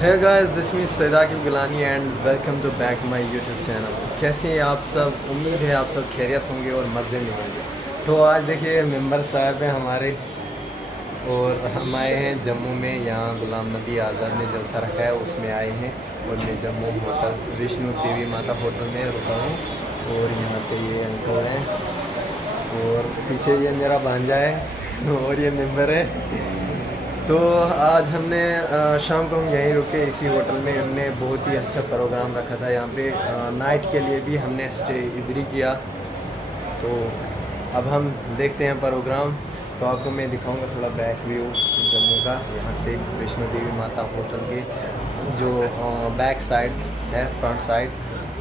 है guys, this mean सैदाकिब Gilani and welcome to back my YouTube channel. कैसे हैं आप सब? उम्मीद है आप सब खैरियत होंगे और मज़े में होंगे। तो आज देखिए मेंबर साहब हैं हमारे और हम आए हैं जम्मू में। यहाँ गुलाम नबी आज़ाद ने जलसा रखा है, उसमें आए हैं और मैं जम्मू होटल विष्णु देवी माता होटल में रुका हूँ। और यहाँ पे ये अंकल हैं और पीछे ये मेरा भांजा है और ये मेंबर है। तो आज हमने शाम को हम यहीं रुके इसी होटल में। हमने बहुत ही अच्छा प्रोग्राम रखा था यहाँ पे। नाइट के लिए भी हमने स्टे इधर ही किया। तो अब हम देखते हैं प्रोग्राम। तो आपको मैं दिखाऊंगा थोड़ा बैक व्यू जम्मू का, यहाँ से वैष्णो देवी माता होटल के जो बैक साइड है, फ्रंट साइड,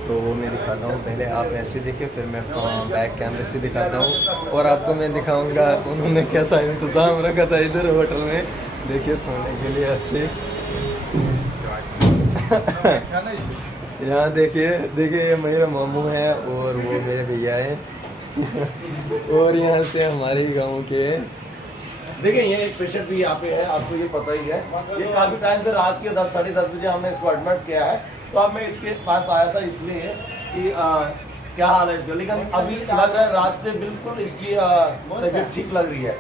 तो वो मैं दिखाता हूँ। पहले आप ऐसे देखिए, फिर मैं बैक कैमरे से दिखाता हूँ और आपको मैं दिखाऊंगा उन्होंने कैसा इंतज़ाम रखा था इधर होटल में। देखिए सोने के लिए अच्छे यहाँ देखिए ये मेरा मामू है और वो मेरे भैया हैं और यहाँ से हमारे गांव के। देखिए ये एक पेशेंट भी यहाँ पे है, आपको ये पता ही है। ये काफी टाइम से रात के 10 साढ़े 10 बजे हमने इसको एडमिट किया है। तो अब मैं इसके पास आया था इसलिए कि क्या हाल है इसका, लेकिन अभी लग रहा है रात से बिल्कुल इसकी तबीयत ठीक लग रही है।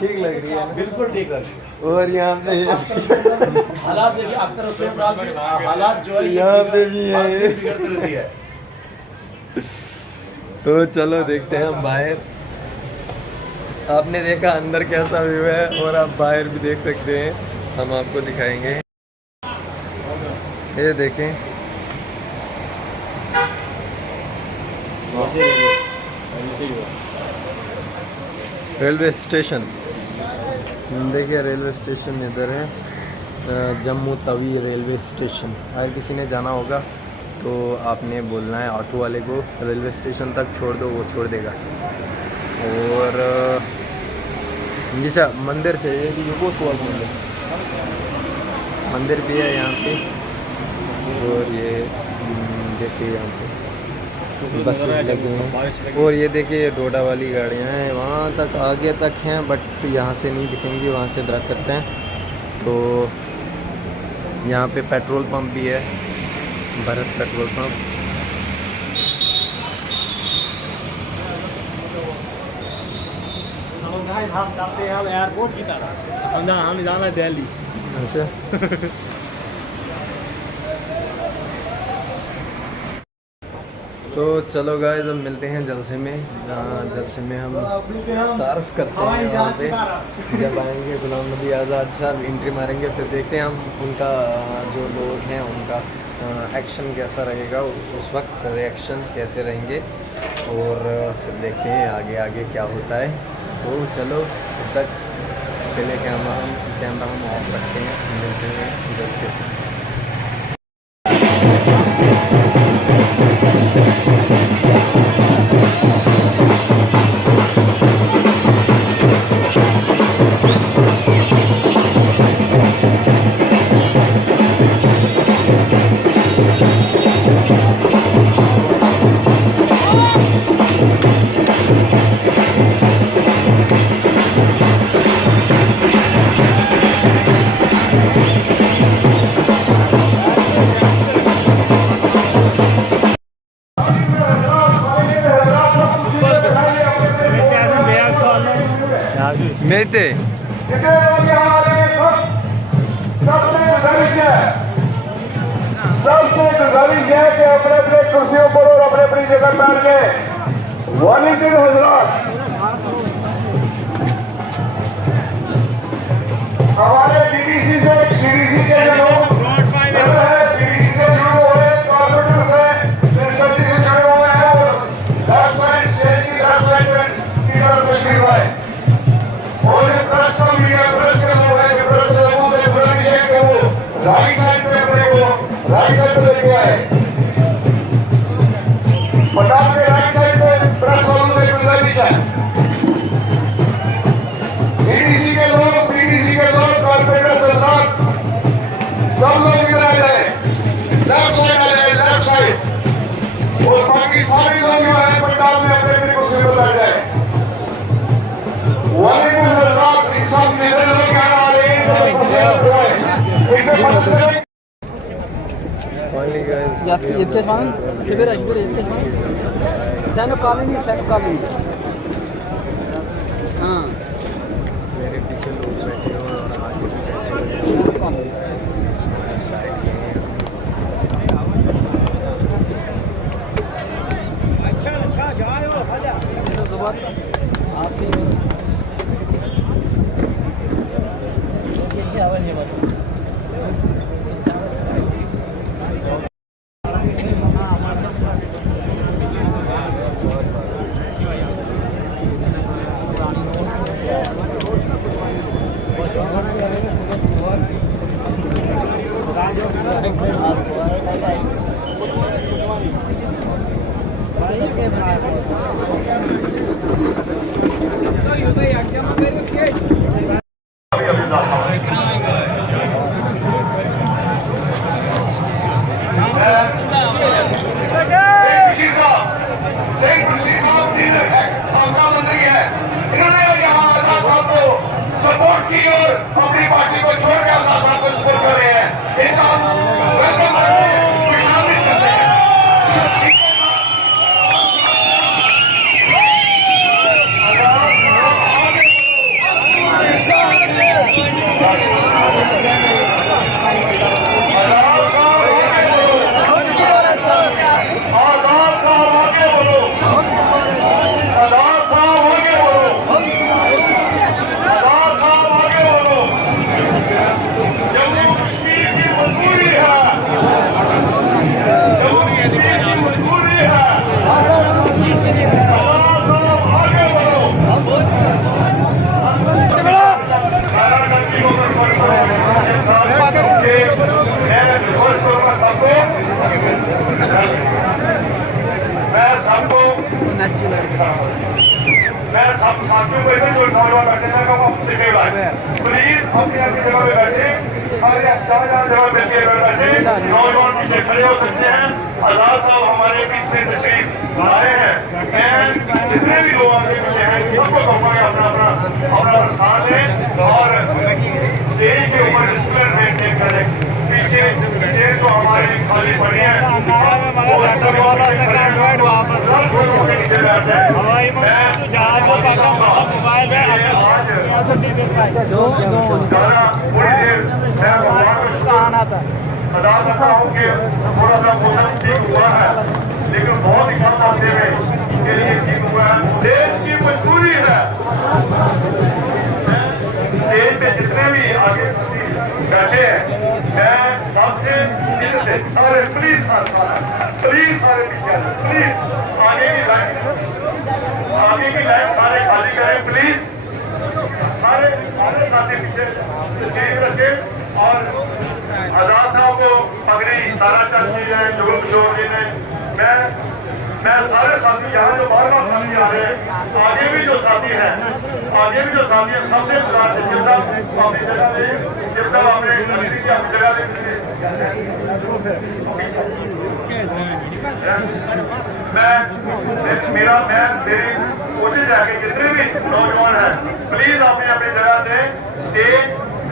ठीक लग रही है, बिल्कुल ठीक लग रही है। और यहाँ पे हालात देखिए, अख्तर हुसैन साहब की हालात जो है यहाँ पे भी है, बिगड़ती रहती है। तो चलो देखते हैं हम बाहर। आपने देखा अंदर कैसा व्यू है और आप बाहर भी देख सकते हैं, हम आपको दिखाएंगे। ये देखें, रेलवे स्टेशन देखिए, रेलवे स्टेशन इधर है, जम्मू तवी रेलवे स्टेशन। अगर किसी ने जाना होगा तो आपने बोलना है ऑटो वाले को रेलवे स्टेशन तक छोड़ दो, वो छोड़ देगा। और जी मंदिर चाहिए कि मंदिर भी है यहाँ पे। और ये देखिए यहाँ पे बसेस लगी हैं और ये देखिए डोडा वाली गाड़ियाँ हैं, वहाँ तक आगे तक हैं बट यहाँ से नहीं दिखेंगी, वहाँ से दरख्त हैं। तो यहाँ पे पेट्रोल पंप भी है, भारत पेट्रोल पंप। हम जाते हैं एयरपोर्ट की तरफ, हम जाना है दिल्ली ऐसे तो चलो गाइस, अब मिलते हैं जलसे में। जलसे में हम तारफ़ करते हैं वहाँ पे। जब आएंगे गुलाम नबी आज़ाद साहब एंट्री मारेंगे, फिर देखते हैं हम उनका जो लोग हैं उनका एक्शन कैसा रहेगा, उस वक्त रिएक्शन कैसे रहेंगे और फिर देखते हैं आगे आगे क्या होता है। तो चलो तब तक पहले कैमरा हम ऑफ रखते हैं, मिलते हैं जलसे। मेते सबसे गुजारिश है कि अपने अपने कुर्सियों पर और अपने अपनी जगह बैठ के वॉलंटियर हजरात हमारे डीडीसी के जो लोग डीडीसी से शुरू हो रहे हैं, कॉर्पोरेटर से सब्जी से शुरू हो रहे हैं और लेफ्ट साइड स्टेज की लेफ्ट साइड की तरफ तशरीफ लाए। और जो प्रेस का मीडिया प्रेस के लोग हैं, प्रेस के लोगों से गुजारिश है कि वो राइट साइड पे अपने को राइट साइड पे लेके आए। पटाख के राइट साइड पे प्रेस वालों से गुजारिश है, डीडीसी के लोग, कॉर्पोरेटर सरदार सब लोग इधर आ जाए, लेफ्ट साइड आ जाए, लेफ्ट साइड। और बाकी सारे लोग जो है पंडाल में अपने अपने कुर्सी पर बैठ जाए। वालेकुम सलाम। सब मेरे लोग यहाँ आ रहे हैं, Finally, guys. Yetkiz var mı? Kibir yetkiz var mı? Sen o kalın değil, sen o kalın. हाँ मेरे पीछे लोग बैठे हैं और आगे भी बैठे हैं। साइड में हैं। सपोर्ट की और अपनी पार्टी को छोड़कर अल्लाह साहब को सपोर्ट कर रहे हैं। इनका वेलकम करते हैं, शामिल करते हैं। मैं सब साथियों को इधर जो नौजवान बैठे हैं वो कई बार प्लीज अपनी अपनी जगह पे बैठे और जहाँ जहाँ जगह मिलती है बैठे नौजवान पीछे खड़े हो सकते हैं। आजाद साहब हमारे बीच में तशरीफ लाए हैं। जितने भी लोग आगे पीछे हैं सबको कहूँगा अपना अपना अपना स्थान लें और स्टेज के ऊपर डिस्प्ले मेंटेन करें। पीछे पीछे तो हमारी खाली पड़ी है लेकिन बहुत ही कम मौके में इनके लिए ठीक हुआ है। देश की मजबूरी है। स्टेज पे जितने भी आगे बैठे हैं मैं सबसे इनसे सारे प्लीज सारे पीछे प्लीज आगे की लाइन सारे खाली करें प्लीज। सारे साथी पीछे तशरीफ रखें और आजाद साहब को पगड़ी तारा चंद जी ने जोर जी ने मैं सारे साथी यहाँ जो बार बार साथी आ रहे हैं आगे भी जो साथी हैं सबसे जिन साहब अपनी जगह दे जिन साहब अपने अपनी जगह दे मेरी कोशिश है कि जितने भी नौजवान हैं प्लीज अपनी अपनी जगह से स्टेज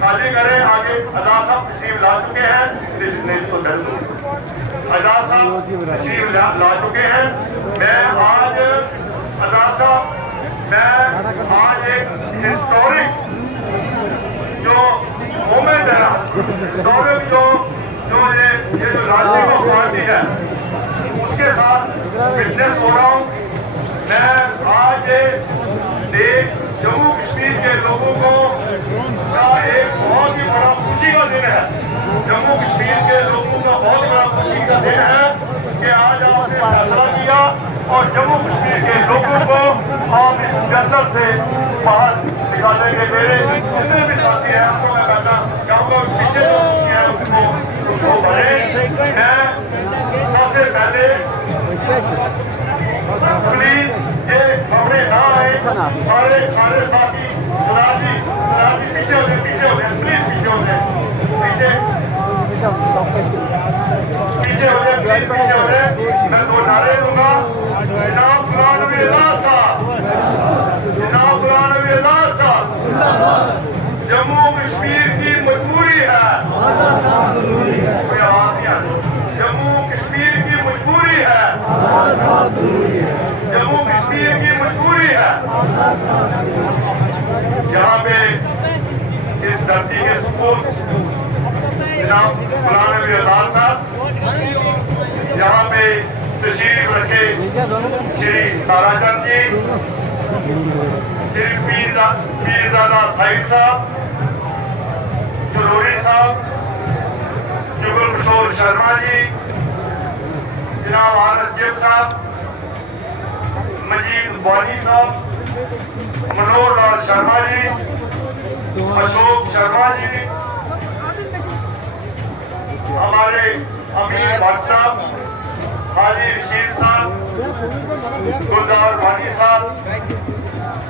खाली करें। आगे आजाद साहब तशरीफ ला चुके हैं। आजाद साहब तशरीफ ला चुके हैं। मैं आज आजाद साहब आज एक हिस्टोरिक जो मोमेंट है हिस्टोरिक जो ये जो राजनीतिक पार्टी है उसके साथ विटनेस हो रहा हूँ। मैं आज देश जम्मू कश्मीर के लोगों को का एक बहुत ही बड़ा खुशी का दिन है। जम्मू कश्मीर के लोगों का बहुत बड़ा खुशी का दिन है कि आज आपने फैसला किया और जम्मू कश्मीर के लोगों को आप इस जंगल से बाहर निकालेंगे। मेरे जितने भी साथी हैं उनको मैं कहना चाहूँगा पीछे जो खुशी है उसको भरे। मैं सबसे पहले प्लीज ये सामने ना आए सारे साथी पीछे हो जाए प्लीज पीछे हो जाए मैं दो नारे दूंगा। जनाब गुलाम नबी आजाद साहब जम्मू कश्मीर की मजबूरी है। कोई आवाज नहीं आ रही। जम्मू कश्मीर की मजबूरी है। यहाँ पे इस धरती के सुकून जनाब गुलाम नबी आजाद साहब, यहाँ पे तशरीफ रखे श्री ताराचंद जी, श्री पीरजादा साहिब साहब, जरूरी साहब, जुगल किशोर शर्मा जी, जनाब आरएस जेब साहब, मजीद वानी साहब, मनोहर लाल शर्मा जी, अशोक शर्मा जी, हमारे अमीर भट्ट साहब, हाजी रशीद साहब, गुलजार वानी साहब,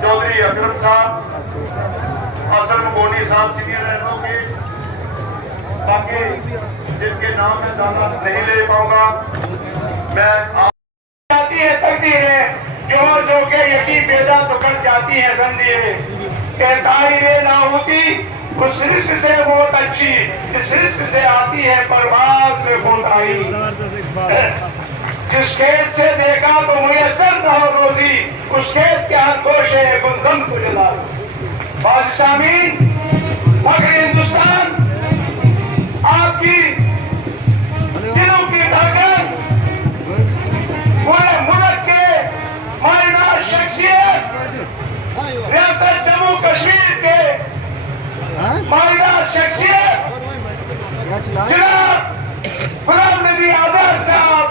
चौधरी अकरम साहब, असलम गोनी साहब, सीनियर रहनों के बाकी जिनके नाम में ज्यादा नहीं ले पाऊंगा मैं। जाती है तकदीरें जो के यकीन पैदा तो कर जाती है बंदिए, कहताई ना होती उस रिस्क से बहुत अच्छी, इस रिस्क से आती है परवाज में खोताई। जिस खेत से देखा तो मुयसर न हो रोजी, उस खेत के हाथ गोशे गुलगम को जला दो। बादशामीन मगर हिंदुस्तान आपकी दिलों की धड़कन, पूरे मुल्क के मायना शख्सियत, रियासत जम्मू कश्मीर के मायना शख्सियत जनाब गुलाम नबी आजाद साहब,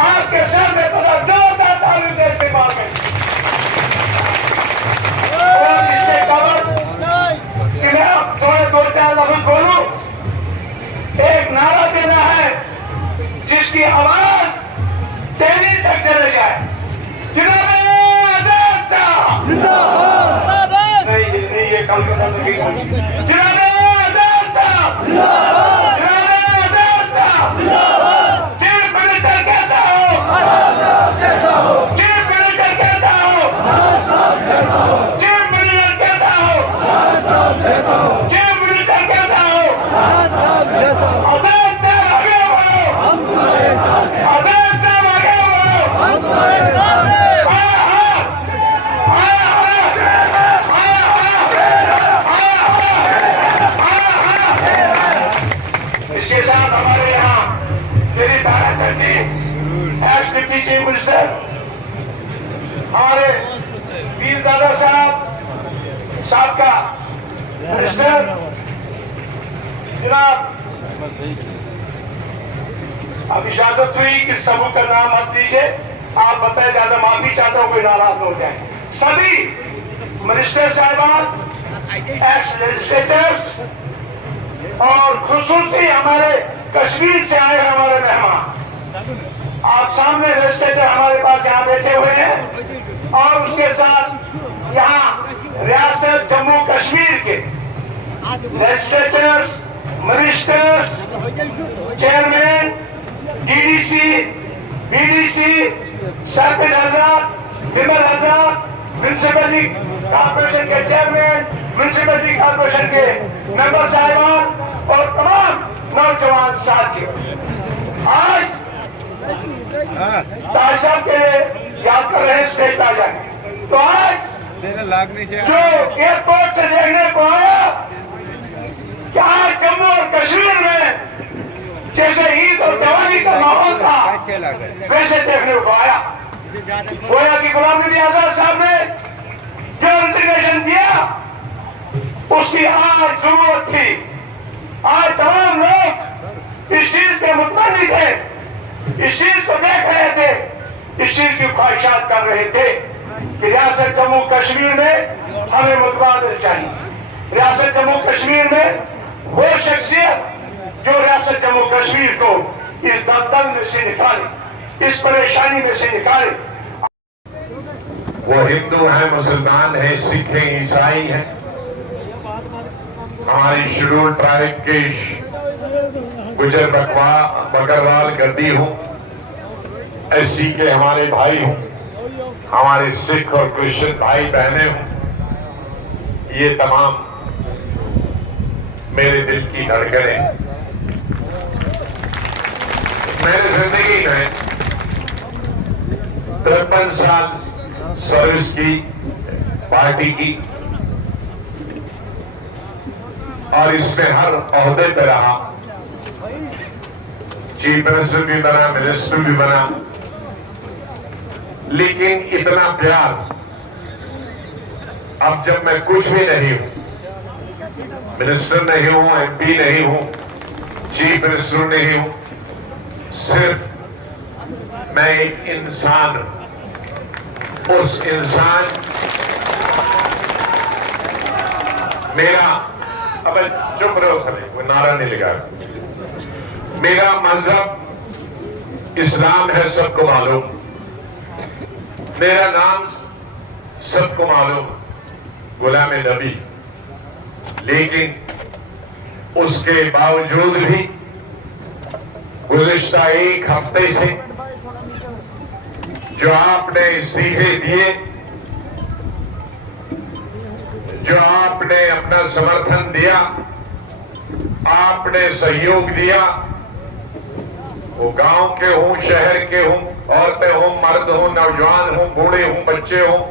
आपके सामने बड़ा जोरदार ताली से इस्तेमाल करें। और इससे कवर कि मैं अब थोड़े दो चार लफ्ज बोलूं, एक नारा देना है जिसकी आवाज दिल्ली तक चले जाए। जिन्होंने नहीं ये कलकत्ता तक ही जिन्होंने चीफ मिनिस्टर कहता हो, चीफ मिनिस्टर कहता हो, चीफ मिनिस्टर कहता हो, चीफ मिनिस्टर कहता हो, आदेश से आगे बढ़ो, आदेश से आगे बढ़ो। इसके साथ हमारे यहाँ मेरी ताराचंद जी एक्स डिप्टी चीफ मिनिस्टर, हमारे पीरजादा साहब साबका मिनिस्टर जनाब, अब इजाजत हुई कि सबों का नाम मत लीजिए, आप बताए, ज्यादा माफी चाहता हूँ कोई नाराज हो जाए। सभी मिनिस्टर साहिबान, एक्स लेजिस्लेटर्स और खुसूसी हमारे कश्मीर से आए हमारे मेहमान, आप सामने लेजिस्लेटर हमारे पास यहाँ बैठे हुए हैं, और उसके साथ यहाँ रियासत जम्मू कश्मीर के legislators, ministers, chairman, DDC, BDC, sarpanch हजरात, विमल हजरात, म्यूनिसिपैलिटी कॉर्पोरेशन के चेयरमैन, म्यूनिसिपैलिटी कॉर्पोरेशन के मेंबर साहिबान और तमाम नौजवान साथियों, आज ताज साहब के लिए याद कर रहे हैं स्टेज आ जाए। तो आज जो एयरपोर्ट से देखने को आया कि आज जम्मू और कश्मीर में जैसे ईद और दिवाली का माहौल था वैसे देखने को आया। गोया कि गुलाम नबी आजाद साहब ने जो रिजर्वेशन दिया उसकी आज जरूरत थी। आज तमाम लोग इस चीज के मुतमनी थे, इस चीज को देख रहे थे, इस चीज की ख्वाहिशात कर रहे थे कि रियासत जम्मू कश्मीर में हमें मुतबादल चाहिए। रियासत जम्मू कश्मीर में वो शख्सियत जो रियासत जम्मू कश्मीर को इस दलदल में से निकाले, इस परेशानी में से निकाले। वो हिंदू हैं, मुसलमान हैं, सिख हैं, ईसाई हैं, हमारी शेड्यूल ट्राइब के गुजर बकरवाल गद्दी हो, एससी के हमारे भाई हों, हमारे सिख और क्रिश्चियन भाई बहनें हों, ये तमाम मेरे दिल की धड़कनें। मेरे जिंदगी में 53 साल सर्विस की पार्टी की और इसमें हर ओहदे पे रहा। चीफ मिनिस्टर भी बना, मिनिस्टर भी बना, लेकिन इतना प्यार अब जब मैं कुछ भी नहीं हूं, मिनिस्टर नहीं हूं, एमपी नहीं हूं, चीफ मिनिस्टर नहीं हूं, सिर्फ मैं एक इंसान हूं। उस इंसान मेरा, अब चुप रहो सभी, कोई नारा नहीं लगा। मेरा मजहब इस्लाम है, सबको मालूम। मेरा नाम सबको मालूम, गुलाम नबी। लेकिन उसके बावजूद भी गुज़िश्ता एक हफ्ते से जो आपने इस्तीफे दिए, जो आपने अपना समर्थन दिया, आपने सहयोग दिया, वो गांव के हों, शहर के हों, औरतें हों, मर्द हों, नौजवान हों, बूढ़े हों, बच्चे हों,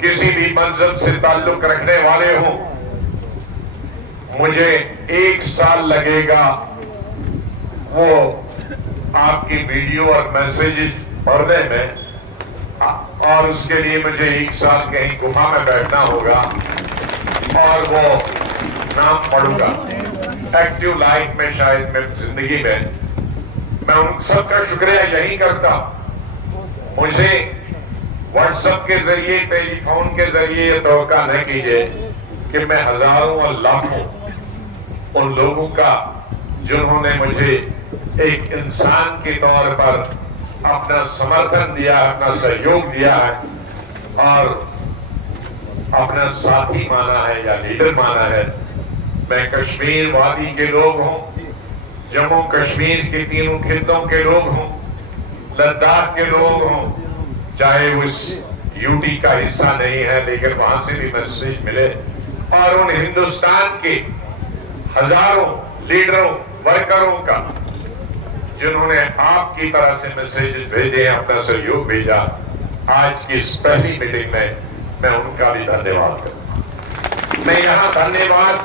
किसी भी मजहब से ताल्लुक रखने वाले हों, मुझे 1 साल लगेगा वो आपकी वीडियो और मैसेज पढ़ने में, और उसके लिए मुझे 1 साल कहीं गुफा में बैठना होगा और वो नाम पढ़ूंगा। एक्टिव लाइफ में शायद मैं जिंदगी में मैं उन सबका शुक्रिया यही करता। मुझे व्हाट्सएप के जरिए, टेलीफोन के जरिए धोखा न कीजिए कि मैं हजारों और लाखों उन लोगों का जिन्होंने मुझे एक इंसान के तौर पर अपना समर्थन दिया, अपना सहयोग दिया है और अपना साथी माना है या लीडर माना है। मैं कश्मीर वादी के लोग हों, जम्मू कश्मीर के तीनों खित्तों के लोग हों, लद्दाख के लोग हों, चाहे उस यूटी का हिस्सा नहीं है लेकिन वहां से भी मैसेज मिले, और उन हिंदुस्तान के हजारों लीडरों, वर्करों का जिन्होंने आपकी तरह से मैसेज भेजे, अपना सहयोग भेजा, आज की इस पहली मीटिंग में मैं उनका भी धन्यवाद करता। मैं यहां धन्यवाद,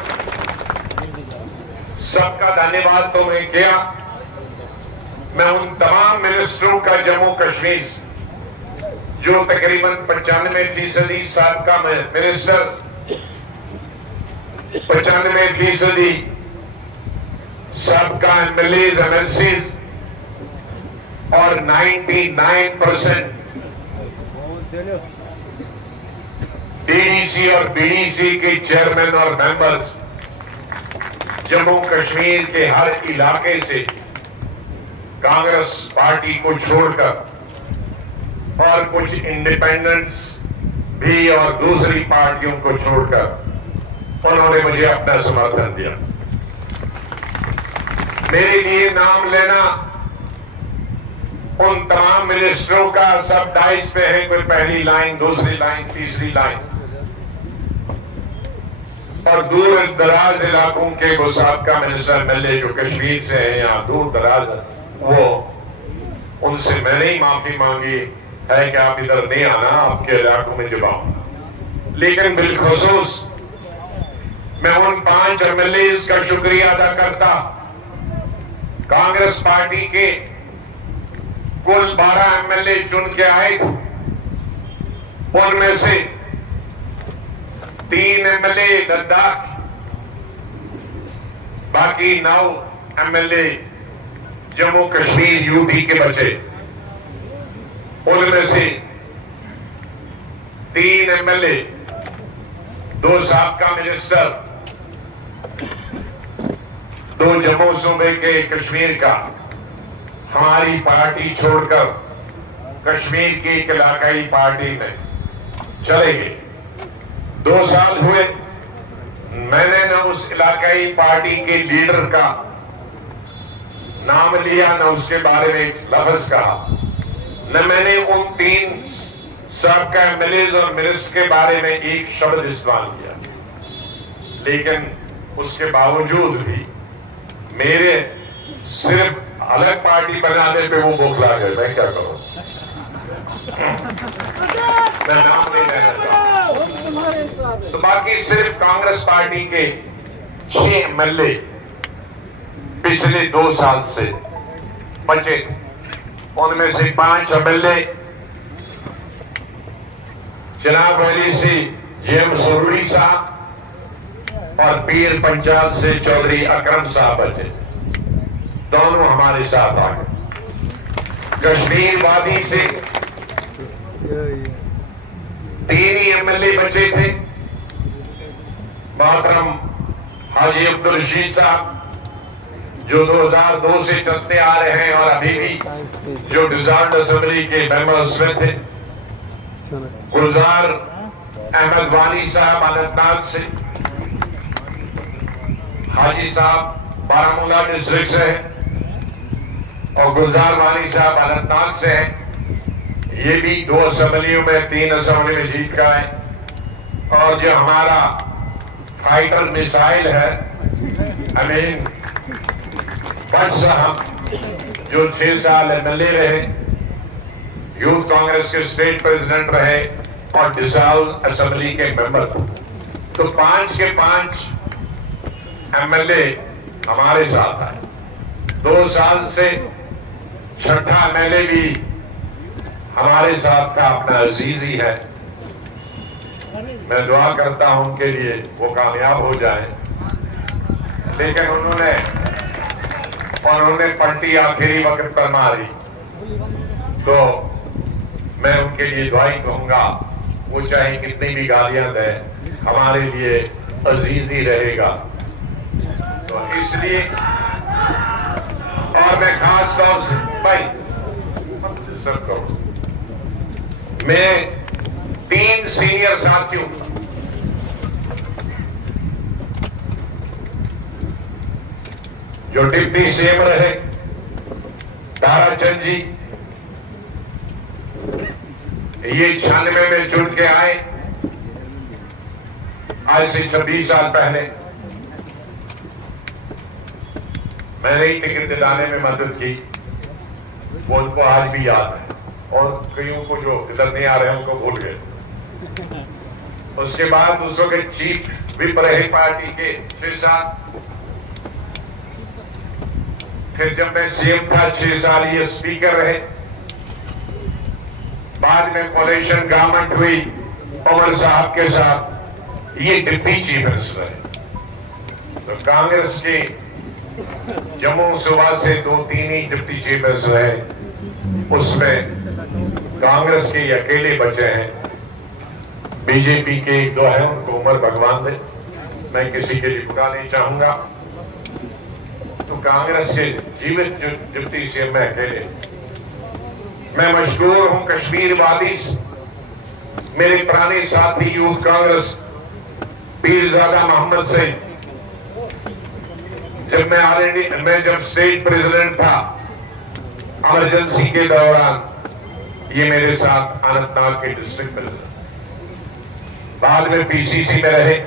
सबका धन्यवाद तो मैं किया, मैं उन तमाम मिनिस्टरों का जम्मू कश्मीर जो तकरीबन 95% साबका मिनिस्टर, 95% सबका एमएलएज, एमएलसीज और 99% डीडीसी और बीडीसी के चेयरमैन और मेंबर्स जम्मू कश्मीर के हर इलाके से कांग्रेस पार्टी को छोड़कर और कुछ इंडिपेंडेंट्स भी और दूसरी पार्टियों को छोड़कर उन्होंने मुझे अपना समर्थन दिया। मेरे लिए नाम लेना उन तमाम मिनिस्टरों का, सब डाइस पे है, कोई पहली लाइन, दूसरी लाइन, तीसरी लाइन, और दूर दराज इलाकों के वो साबका मिनिस्टर एमएलए जो कश्मीर से हैं या दूर दराज, वो उनसे मैंने ही माफी मांगी है कि आप इधर नहीं आना, आपके इलाकों में जब आऊंगा। लेकिन बिलखुसूस मैं उन 5 एमएलए का शुक्रिया अदा करता। कांग्रेस पार्टी के कुल 12 एमएलए चुन के आए थे, उनमें से 3 एमएलए लद्दाख, बाकी 9 एमएलए जम्मू कश्मीर यूटी के बचे। उनमें से 3 एमएलए, 2 साबका मिनिस्टर, 2 जम्मू सूबे के कश्मीर का, हमारी पार्टी छोड़कर कश्मीर की एक इलाकाई पार्टी में चले गए। 2 साल हुए, मैंने न उस इलाकाई पार्टी के लीडर का नाम लिया, न उसके बारे में एक लफ्ज कहा, न मैंने उन 3 साबका एमएलए और मिनिस्टर के बारे में एक शब्द इस्तेमाल किया। लेकिन उसके बावजूद भी मेरे सिर्फ अलग पार्टी बनाने पे वो बौखला गए। मैं क्या करूं? मैं नाम नहीं लेना चाहता। तो बाकी सिर्फ कांग्रेस पार्टी के 6 एमएलए पिछले 2 साल से बचे, उनमें से 5 एमएलए जनाब वैली से जेएम सुरूरी साहब और पीर पंचायत से चौधरी अकरम साहब बचे, दोनों हमारे साथ आ गए। कश्मीर वादी से 3 ही एमएलए बचे थे, मोहतरम हाजी अब्दुल रशीद साहब जो 2002 से चलते आ रहे हैं और अभी भी जो डिजार्ड असेंबली के मेंबर्स में थे, गुलजार अहमद वानी साहब अनंतनाग से, हाजी साहब बारामूला डिस्ट्रिक्ट से हैं और गुलजार वानी साहब अनंतनाग से हैं। ये भी 2 असेंबलियों में 3 असेंबली में जीत का है। और जो हमारा फाइटर मिसाइल है अमीन भट्ट साहब जो 6 साल एमएलए रहे, यूथ कांग्रेस के स्टेट प्रेसिडेंट रहे और डिसॉल्व असेंबली के मेंबर थे। तो 5 के 5 एमएलए हमारे साथ आए। 2 साल से 6ठा एमएलए भी हमारे साथ का अपना अजीज ही है। मैं दुआ करता हूं उनके लिए वो कामयाब हो जाए, लेकिन उन्होंने पलटी आखिरी वक्त पर मारी, तो मैं उनके लिए दुआ ही कहूंगा, वो चाहे कितनी भी गालियां दें हमारे लिए अजीज ही रहेगा। तो इसलिए और मैं खास तौर से भाई सबको मैं 3 सीनियर साथियों जो डिप्टी सीएम रहे, ताराचंद जी, ये 96 में चुन के आए, आज से 26 साल पहले मैंने ही टिकट दिलाने में मदद की, वो उनको आज भी याद है और कईयों को जो इधर नहीं आ रहे हैं उनको भूल गए। उसके बाद दूसरों के चीफ विप रहे पार्टी के 6 साल, फिर जब मैं सीएम था 6 साल ये स्पीकर रहे, बाद में कोalition गवर्नमेंट हुई पवन साहब के साथ, ये डिप्टी चीफ मिनिस्टर है। तो कांग्रेस के जम्मू सुबह से 2-3 ही डिप्टी चीफ मिनिस्टर है, उसमें कांग्रेस के अकेले बचे हैं। बीजेपी के 1-2 हैं, उनको उम्र भगवान दे, मैं किसी के लिए बुरा नहीं चाहूंगा। तो कांग्रेस से जीवित जो डिप्टी सीएम में अकेले, मैं मशहूर हूं कश्मीर वादी से। मेरे पुराने साथी यूथ कांग्रेस पीरजादा मोहम्मद से, जब मैं जब स्टेट प्रेसिडेंट था इमरजेंसी के दौरान, ये मेरे साथ अनंतनाग के डिस्ट्रिक्ट प्रेसिडेंट, बाद में पीसीसी में रहे।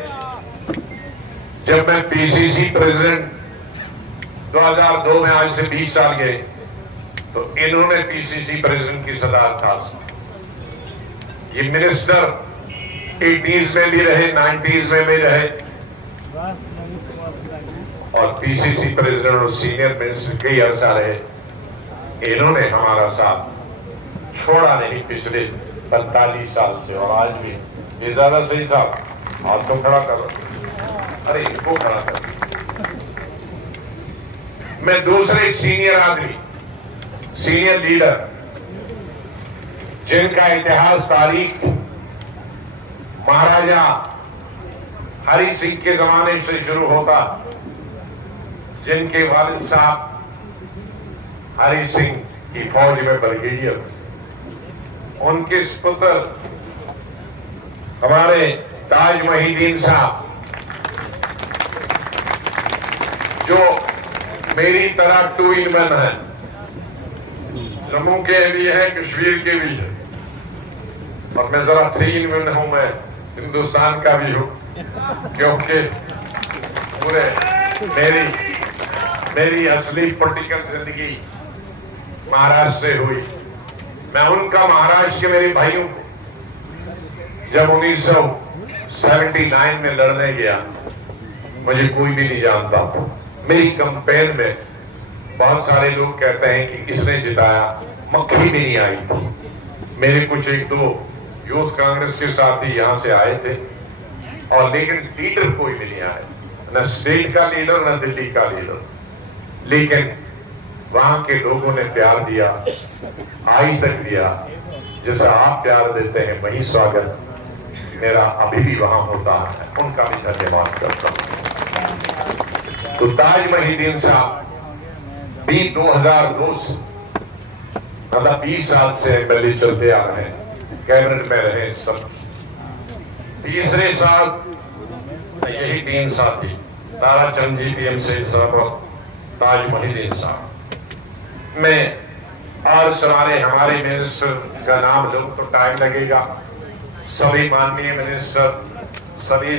जब मैं पीसीसी प्रेसिडेंट 2002 में, आज से 20 साल गए, तो इन्होंने पीसीसी प्रेसिडेंट की सदारत हासिल। ये मिनिस्टर 80s में भी रहे, 90s में भी रहे और पीसीसी प्रेसिडेंट और सीनियर मिनिस्टर कई अर्सा रहे। इन्होंने हमारा साथ छोड़ा नहीं पिछले 45 साल से, और आज भी। ये ज्यादा सही साहब आप तो खड़ा करो, अरे इसको खड़ा करो। मैं दूसरे सीनियर आदमी, सीनियर लीडर जिनका इतिहास तारीख महाराजा हरि सिंह के जमाने से शुरू होता, जिनके वालिद साहब हरि सिंह की फौज में ब्रिगेडियर, उनके पुत्र हमारे ताज मोहिद्दीन साहब, जो मेरी तरह 2 in 1 है, जम्मू के भी है, कश्मीर के भी है, और मैं जरा 3 in 1 हूं, मैं हिंदुस्तान का भी हूं, क्योंकि पूरे मेरी असली पॉलिटिकल जिंदगी महाराष्ट्र से हुई। मैं उनका महाराष्ट्र के मेरे भाइयों को जब 1979 में लड़ने गया, मुझे कोई भी नहीं जानता। मेरी कैंपेन में बहुत सारे लोग कहते हैं कि किसने जिताया, मक्खी भी नहीं आई थी। मेरे कुछ एक दो यूथ कांग्रेस के साथी यहां से आए थे, और लेकिन लीडर कोई भी नहीं आया, न स्टेट का लीडर न दिल्ली का लीडर। लेकिन वहां के लोगों ने प्यार दिया, आज तक दिया। जैसा आप प्यार देते हैं वही स्वागत मेरा अभी भी वहां होता है, उनका भी धन्यवाद करता हूं। तो ताज मोहिउद्दीन साहब भी 2002 से मतलब 20 साल से एमएलए चलते आ रहे हैं, कैबिनेट में रहे सब। तीसरे साल यही 3 साथी, ताराचंद जी टीएमसी साहब और ताज मोहिउद्दीन साहब में, और सारे हमारे मिनिस्टर का नाम लो तो टाइम लगेगा। सभी माननीय मिनिस्टर, सभी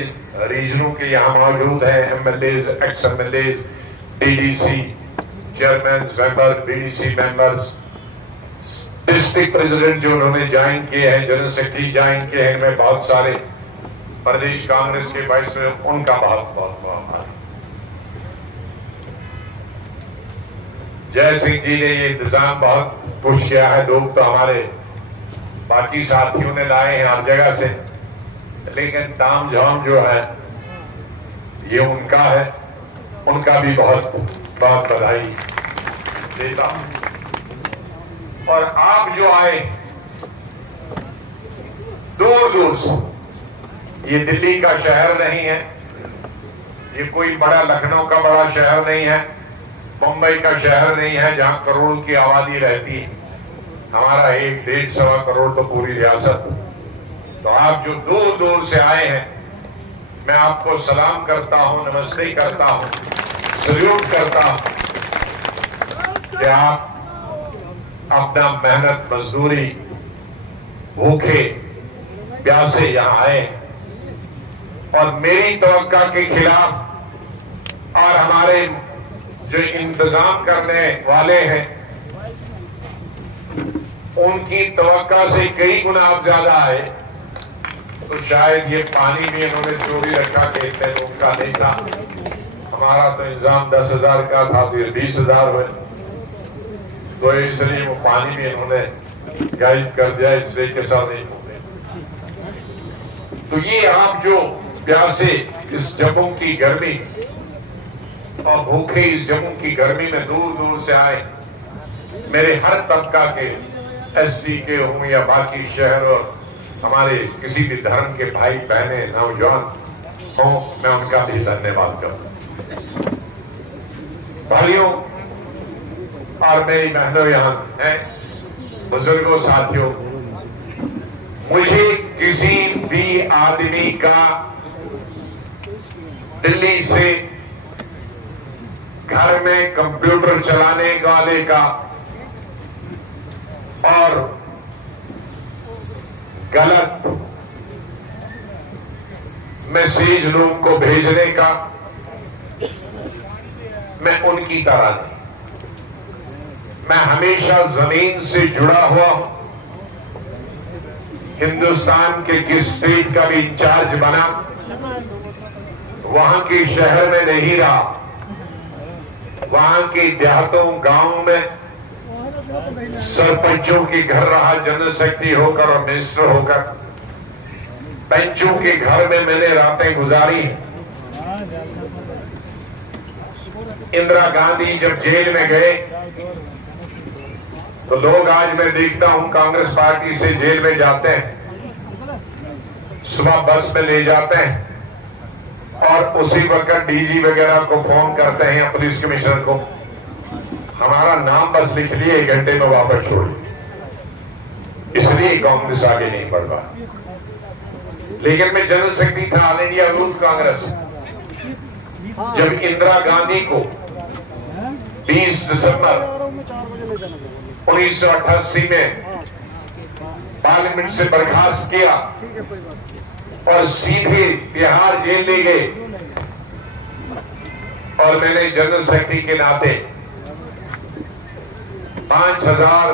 रीजनों के यहाँ मौजूद हैं, MLA, ex MLA, DDC chairman member, DDC members, district president जो उन्होंने ज्वाइन किए हैं, जनरल सेक्रेटरी ज्वाइन किए हैं, इनमें बहुत सारे प्रदेश कांग्रेस के वाइस, उनका बहुत बहुत आभार। जय सिंह जी ने ये इंतजाम बहुत पुश किया है। लोग तो हमारे बाकी साथियों ने लाए हैं हर जगह से, लेकिन ताम झाम जो है ये उनका है, उनका भी बहुत बहुत बधाई देता हूं। और आप जो आए दूर दूर से, ये दिल्ली का शहर नहीं है, ये कोई बड़ा लखनऊ का बड़ा शहर नहीं है, मुंबई का शहर नहीं है जहां करोड़ों की आबादी रहती है। हमारा 1-1.25 करोड़ तो पूरी रियासत। तो आप जो दूर दूर से आए हैं, मैं आपको सलाम करता हूं, नमस्ते करता हूं, सल्यूट करता हूं कि आप अपना मेहनत मजदूरी भूखे प्यासे यहां आए और मेरी तवक्का के खिलाफ, और हमारे जो इंतजाम करने वाले हैं उनकी तवक्का से कई गुना आप ज्यादा आए, तो शायद ये पानी भी इन्होंने जो भी रखा खेलते हैं उनका नहीं था। हमारा तो इंतजाम 10,000 का था, तो ये 20,000 हुए, तो इसलिए वो पानी भी इन्होंने गाइड कर दिया, इसलिए के साथ नहीं होते। तो ये आप जो प्यासे इस जम्मू की गर्मी और भूखे इस जम्मू की गर्मी में दूर दूर से आए, मेरे हर तबका के एसटी के हों या बाकी शहर और हमारे किसी भी धर्म के भाई बहने नौजवान हों, मैं उनका भी धन्यवाद करूं। भाइयों और मेरी बहनों यहां हैं, बुजुर्गों, साथियों, मुझे किसी भी आदमी का दिल्ली से घर में कंप्यूटर चलाने वाले का और गलत मैसेज लोगों को भेजने का, मैं उनकी तरह नहीं। मैं हमेशा जमीन से जुड़ा हुआ हूं, हिंदुस्तान के किस स्टेट का भी इंचार्ज बना, वहां के शहर में नहीं रहा, वहां के देहातों गांवों में सरपंचों के घर रहा, जनरल सेक्रेटरी होकर और मिनिस्टर होकर। पंचों के घर में मैंने रातें गुजारी। इंदिरा गांधी जब जेल में गए तो लोग, आज मैं देखता हूं कांग्रेस पार्टी से जेल में जाते हैं, सुबह बस में ले जाते हैं और उसी वक्त डीजी वगैरह को फोन करते हैं, पुलिस कमिश्नर को, हमारा नाम बस लिख लिए, 1 घंटे में वापस छोड़। इसलिए कांग्रेस आगे नहीं बढ़ रहा। लेकिन मैं जनरल सेक्रेटरी था ऑल इंडिया यूथ कांग्रेस। जब इंदिरा गांधी को 20 दिसंबर 1988 में पार्लियामेंट से बर्खास्त किया और सीधे बिहार जेल ले गए, और मैंने जनरल सेक्रेटरी के नाते 5,000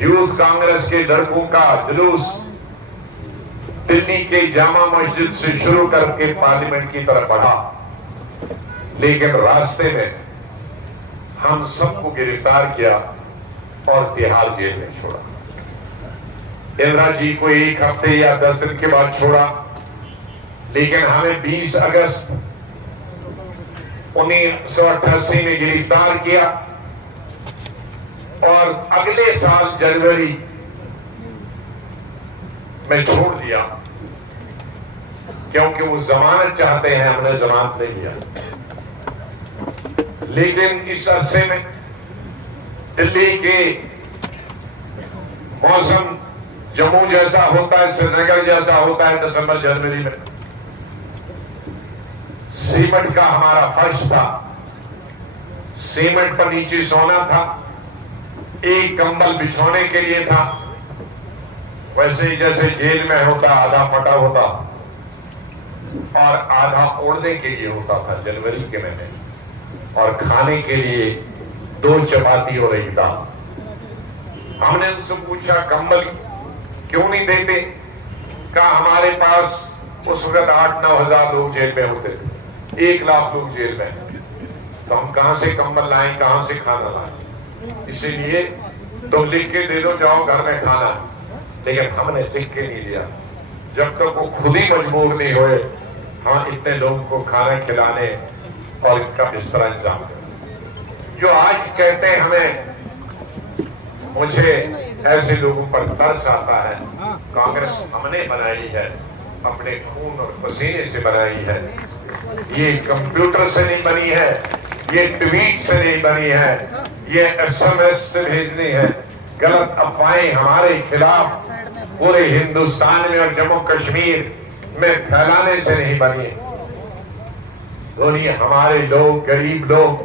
यूथ कांग्रेस के लड़कों का जुलूस दिल्ली के जामा मस्जिद से शुरू करके पार्लियामेंट की तरफ बढ़ा, लेकिन रास्ते में हम सबको गिरफ्तार किया और तिहाड़ जेल में छोड़ा। इंदिरा जी को 1 हफ्ते या 10 दिन के बाद छोड़ा, लेकिन हमें 20 अगस्त 1988 में गिरफ्तार किया और अगले साल जनवरी में छोड़ दिया, क्योंकि वो जमानत चाहते हैं, हमने जमानत नहीं लिया। लेकिन इस अरसे में दिल्ली के मौसम जम्मू जैसा होता है, श्रीनगर जैसा होता है दिसंबर जनवरी में। सीमेंट का हमारा फर्श था, सीमेंट पर नीचे सोना था, एक कंबल बिछोने के लिए था, वैसे ही जैसे जेल में होता, आधा फटा होता और आधा ओढ़ने के लिए होता था जनवरी के महीने, और खाने के लिए 2 चपाती और 1 दाल। हमने उनसे पूछा कंबल क्यों नहीं देते? कहा हमारे पास उस वक्त 8-9 हजार लोग जेल में होते थे, 1 लाख लोग जेल में, तो हम कहां से कंबल लाएं, कहां से खाना लाएं? इसीलिए तुम लिख के दे दो, जाओ घर में खाना। लेकिन हमने लिख के नहीं दिया जब तक वो खुद ही मजबूर नहीं हुए हाँ इतने लोगों को खाना खिलाने और इनका बिस्तरा इंतजाम करें। जो आज कहते हैं हमें, मुझे ऐसे लोगों पर तरस आता है। कांग्रेस हमने बनाई है, अपने खून और पसीने से बनाई है, ये कंप्यूटर से नहीं बनी है, ये ट्वीट से नहीं बनी है, ये SMS से भेजनी है। गलत अफवाहें हमारे खिलाफ पूरे हिंदुस्तान में और जम्मू कश्मीर में फैलाने से नहीं बनी। दुनिया हमारे लोग, गरीब लोग,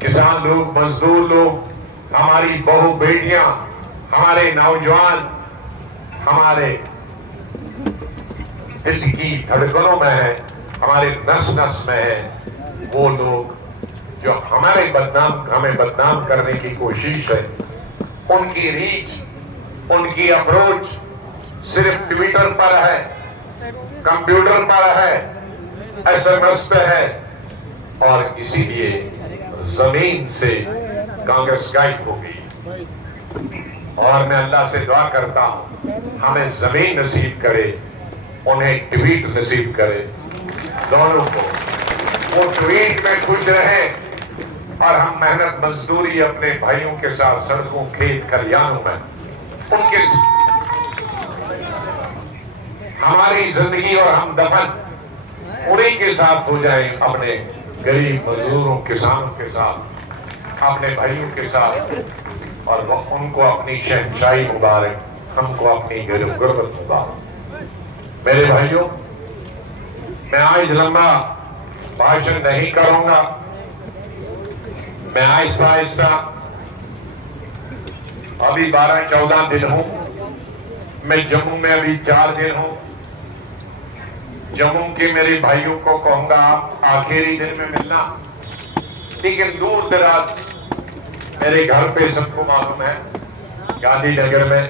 किसान लोग, मजदूर लोग, हमारी बहू बेटियां, हमारे नौजवान, हमारे दिल की धड़कनों में है, हमारे नस नस में है, वो लोग जो हमें बदनाम करने की कोशिश है, उनकी रीच, उनकी अप्रोच सिर्फ ट्विटर पर है, कंप्यूटर पर है, SMS पे है, और इसीलिए जमीन से कांग्रेस गायब हो गई। और मैं अल्लाह से दुआ करता हूं हमें जमीन नसीब करे, उन्हें ट्वीट नसीब करे, दोनों को। वो ट्वीट में खुश रहे और हम मेहनत मजदूरी अपने भाइयों के साथ सड़कों, खेत, खलिहानों में उनके हमारी जिंदगी और हम दफन उन्हीं के साथ हो जाए, अपने गरीब मजदूरों, किसानों के साथ, अपने भाइयों के साथ, और उनको अपनी शहंशाही मुबारक, हमको अपनी गुर्बत मुबारक। मेरे भाइयों, मैं आज लंबा भाषण नहीं करूंगा, मैं आहिस्ता आहिस्ता, अभी 12-14 दिन हूं, मैं जम्मू में अभी 4 दिन हूं। जम्मू के मेरे भाइयों को कहूंगा आप आखिरी दिन में मिलना, लेकिन दूर दराज मेरे घर पे सबको मालूम है, गांधीनगर में,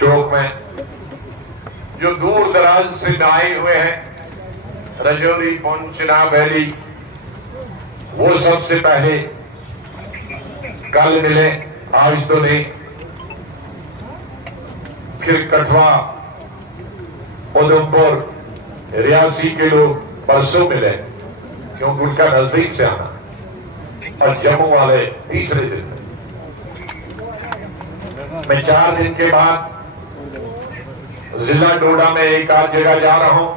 चौक में, जो दूर दराज से आए हुए हैं, रजौरी, पुंछ, चिनाब वैली, वो सबसे पहले कल मिले, आज तो नहीं, फिर कठुआ, उधमपुर, रियासी के लोग परसों मिले, क्योंकि उनका नजदीक से आना, और जम्मू वाले तीसरे दिन। मैं 4 दिन के बाद जिला डोडा में 1-8 जगह जा रहा हूं,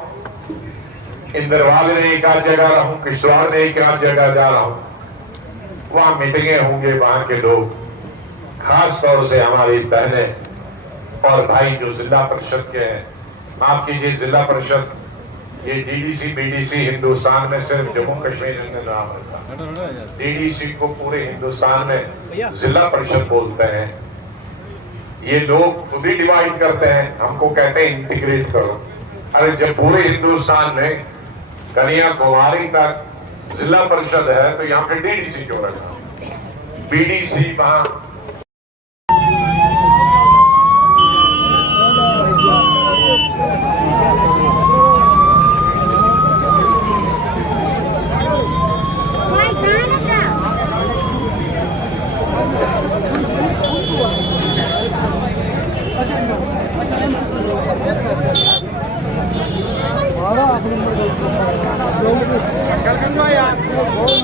इंदरवाल में 1-8 जगह रहा हूं, किश्तवाड़ में 1-8 जगह जा रहा हूं। वहां मीटिंगे होंगे, वहां के लोग, खास तौर से हमारी बहनें और भाई जो जिला परिषद के हैं, माफ कीजिए जिला परिषद, ये DDC BDC हिंदुस्तान में सिर्फ जम्मू कश्मीर में नाम रखा, DDC को पूरे हिंदुस्तान में जिला परिषद बोलते हैं। ये लोग खुद ही डिवाइड करते हैं, हमको कहते हैं इंटीग्रेट करो। अरे जब पूरे हिंदुस्तान में कन्याकुमारी तक जिला परिषद है, तो यहाँ पे DDC क्यों रखा? BDC वहां अरे बाप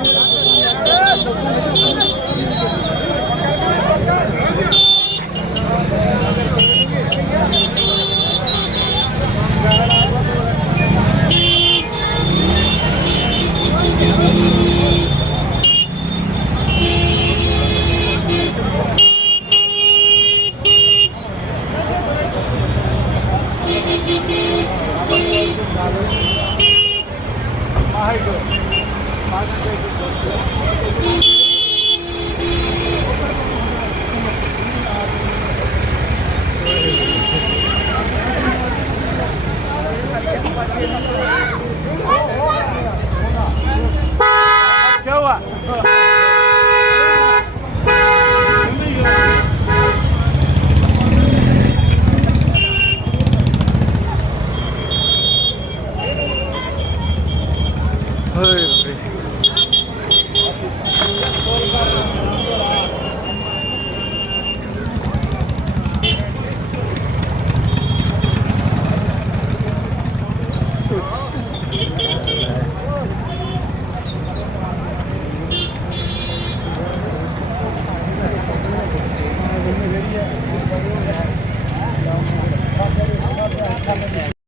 रे।